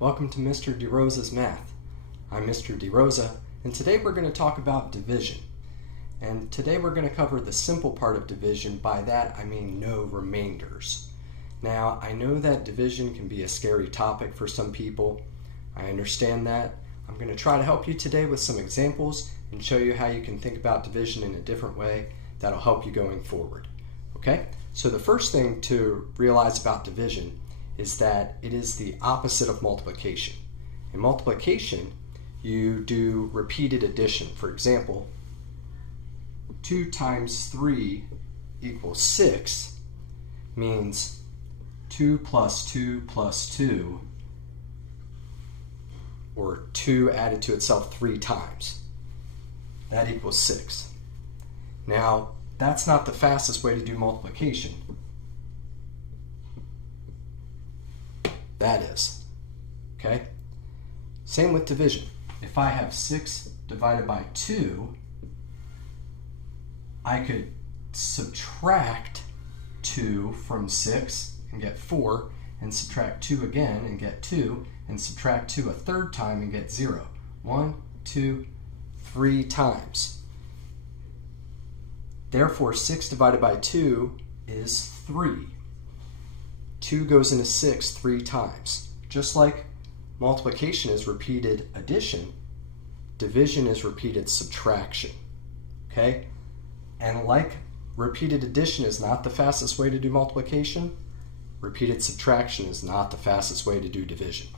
Welcome to Mr. DeRosa's Math. I'm Mr. DeRosa, and today we're going to talk about division. And today we're going to cover the simple part of division. By that I mean no remainders. Now, I know that division can be a scary topic for some people. I understand that. I'm going to try to help you today with some examples and show you how you can think about division in a different way that'll help you going forward. Okay? So the first thing to realize about division is that it is the opposite of multiplication. In multiplication, you do repeated addition. For example, 2 times 3 equals 6 means 2 plus 2 plus 2, or 2 added to itself 3 times. That equals 6. Now, that's not the fastest way to do multiplication. That is. Okay? Same with division. If I have 6 divided by 2, I could subtract 2 from 6 and get 4, and subtract 2 again and get 2, and subtract 2 a third time and get 0. 1, 2, 3 times. Therefore, 6 divided by 2 is 3. 2 goes into 6 3 times. Just like multiplication is repeated addition, division is repeated subtraction. Okay? And like repeated addition is not the fastest way to do multiplication, repeated subtraction is not the fastest way to do division.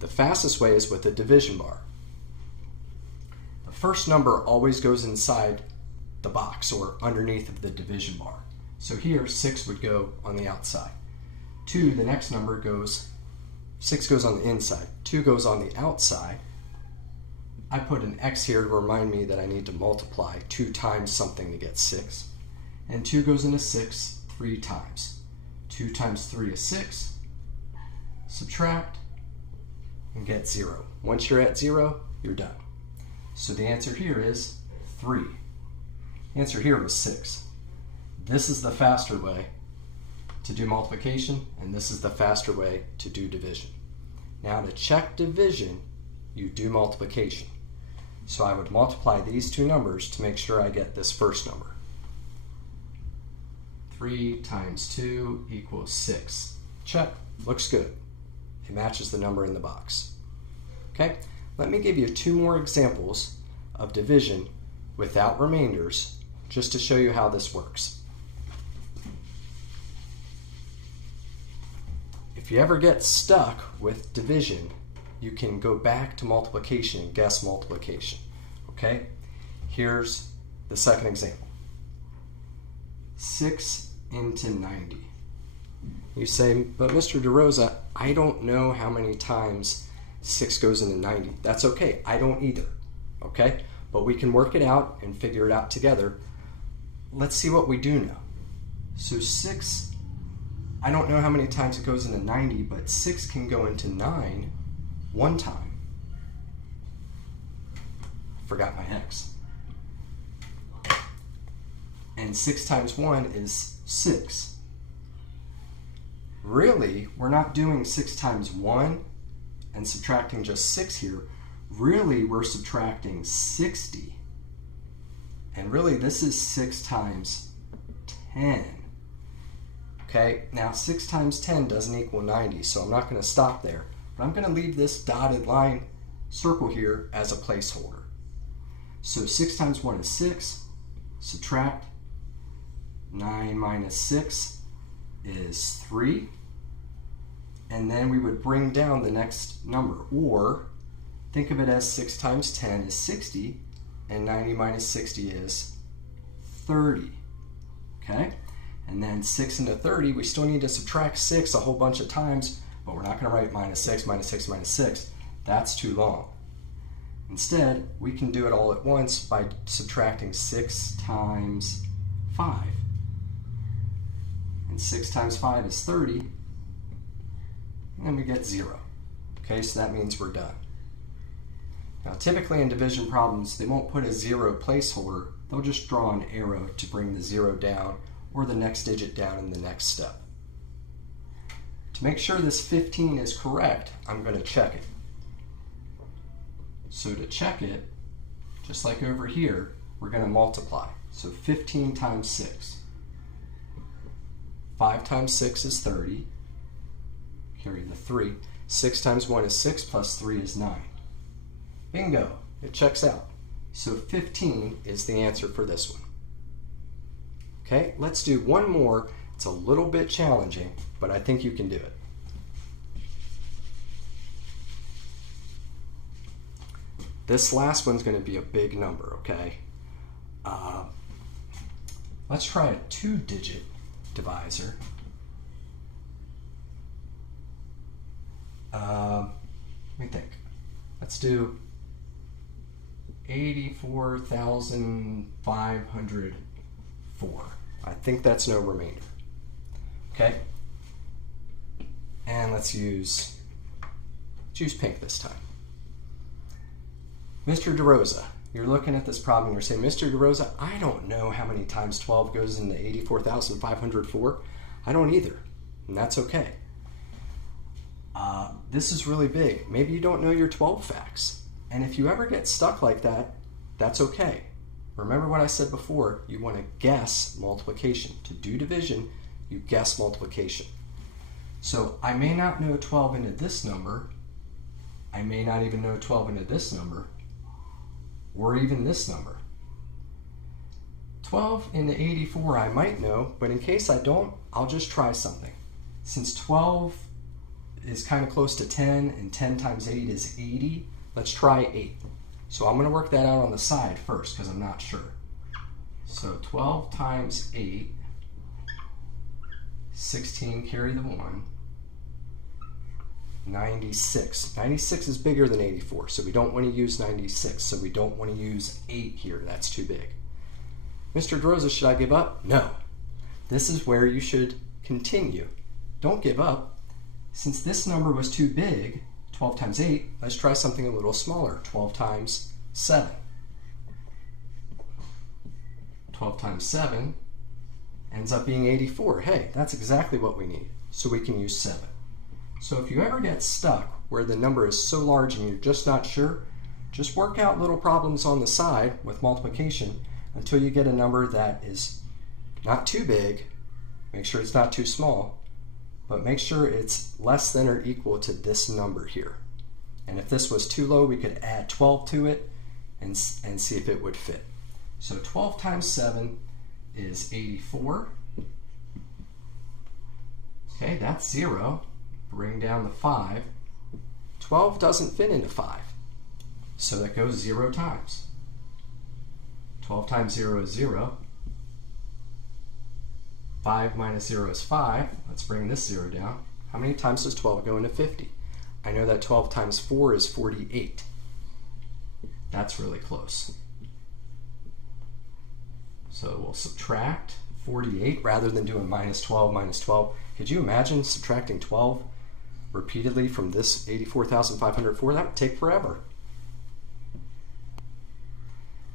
The fastest way is with a division bar. The first number always goes inside the box or underneath of the division bar. So here 6 would go on the outside. 2, the next number goes, 6 goes on the inside, 2 goes on the outside. I put an X here to remind me that I need to multiply 2 times something to get 6. And 2 goes into 6 3 times. 2 times 3 is 6. Subtract and get 0. Once you're at 0, you're done. So the answer here is 3. The answer here was 6. This is the faster way to do multiplication, and this is the faster way to do division. Now, to check division, you do multiplication. So I would multiply these two numbers to make sure I get this first number. 3 times 2 equals 6. Check. Looks good. It matches the number in the box. Okay? Let me give you 2 more examples of division without remainders just to show you how this works. If you ever get stuck with division, you can go back to multiplication and guess multiplication. Okay? Here's the second example. 6 into 90. You say, but Mr. DeRosa, I don't know how many times 6 goes into 90. That's okay. I don't either. Okay? But we can work it out and figure it out together. Let's see what we do know. So 6, I don't know how many times it goes into 90, but 6 can go into 9 one time. Forgot my X. And 6 times 1 is 6. Really, we're not doing 6 times 1 and subtracting just 6 here. Really, we're subtracting 60. And really, this is 6 times 10. Okay, now 6 times 10 doesn't equal 90, so I'm not going to stop there. But I'm going to leave this dotted line circle here as a placeholder. So 6 times 1 is 6. Subtract. 9 minus 6 is 3. And then we would bring down the next number. Or think of it as 6 times 10 is 60. And 90 minus 60 is 30. Okay? And then 6 into 30, we still need to subtract 6 a whole bunch of times, but we're not going to write minus 6, minus 6, minus 6. That's too long. Instead, we can do it all at once by subtracting 6 times 5. And 6 times 5 is 30. And then we get 0. Okay, so that means we're done. Now, typically in division problems, they won't put a 0 placeholder. They'll just draw an arrow to bring the 0 down or the next digit down in the next step. To make sure this 15 is correct, I'm going to check it. So to check it, just like over here, we're going to multiply. So 15 times 6. 5 times 6 is 30. Carry the 3. 6 times 1 is 6, plus 3 is 9. Bingo! It checks out. So 15 is the answer for this one. Okay, let's do one more. It's a little bit challenging, but I think you can do it. This last one's going to be a big number, okay? Let's try a 2-digit divisor. Let me think. Let's do 84,504. I think that's no remainder. Okay? And let's use pink this time. Mr. DeRosa, you're looking at this problem and you're saying, Mr. DeRosa, I don't know how many times 12 goes into 84,504. I don't either, and that's okay. This is really big. Maybe you don't know your 12 facts. And if you ever get stuck like that, that's okay. Remember what I said before, you want to guess multiplication. To do division, you guess multiplication. So I may not know 12 into this number. I may not even know 12 into this number, or even this number. 12 into 84 I might know, but in case I don't, I'll just try something. Since 12 is kind of close to 10, and 10 times 8 is 80, let's try 8. So I'm going to work that out on the side first because I'm not sure. So 12 times 8, 16, carry the 1, 96. 96 is bigger than 84, so we don't want to use 96. So we don't want to use 8 here. That's too big. Mr. DeRosa, should I give up? No. This is where you should continue. Don't give up. Since this number was too big, 12 times 8, let's try something a little smaller. 12 times 7. 12 times 7 ends up being 84. Hey, that's exactly what we need. So we can use 7. So if you ever get stuck where the number is so large and you're just not sure, just work out little problems on the side with multiplication until you get a number that is not too big. Make sure it's not too small, but make sure it's less than or equal to this number here. And if this was too low, we could add 12 to it and see if it would fit. So 12 times 7 is 84. Okay, that's 0. Bring down the 5. 12 doesn't fit into 5, so that goes 0 times. 12 times 0 is 0. 5 minus 0 is 5. Let's bring this 0 down. How many times does 12 go into 50? I know that 12 times 4 is 48. That's really close. So we'll subtract 48 rather than doing minus 12, minus 12. Could you imagine subtracting 12 repeatedly from this 84,504? That would take forever.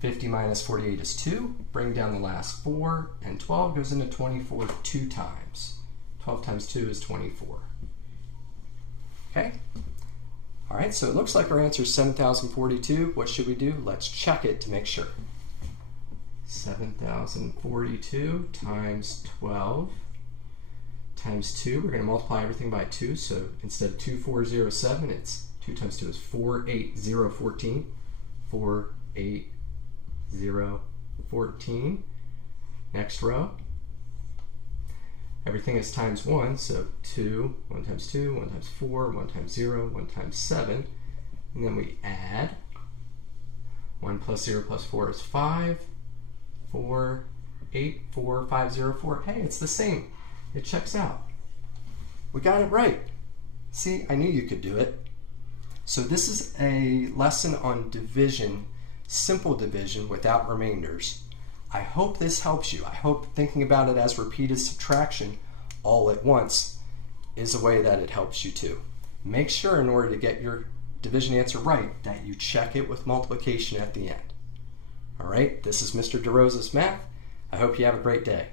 50 minus 48 is 2. Bring down the last 4, and 12 goes into 24 2 times. 12 times 2 is 24. Okay? All right, so it looks like our answer is 7,042. What should we do? Let's check it to make sure. 7,042 times 12 times 2. We're going to multiply everything by 2, so instead of 2407, it's 2 times 2 is 48014. 48014. Next row. Everything is times 1, so 2, 1 times 2, 1 times 4, 1 times 0, 1 times 7. And then we add. 1 plus 0 plus 4 is 5. 4, 8, 4, 5, 0, 4. Hey, it's the same. It checks out. We got it right. See, I knew you could do it. So this is a lesson on division, simple division without remainders. I hope this helps you. I hope thinking about it as repeated subtraction all at once is a way that it helps you too. Make sure in order to get your division answer right that you check it with multiplication at the end. All right, this is Mr. DeRosa's Math. I hope you have a great day.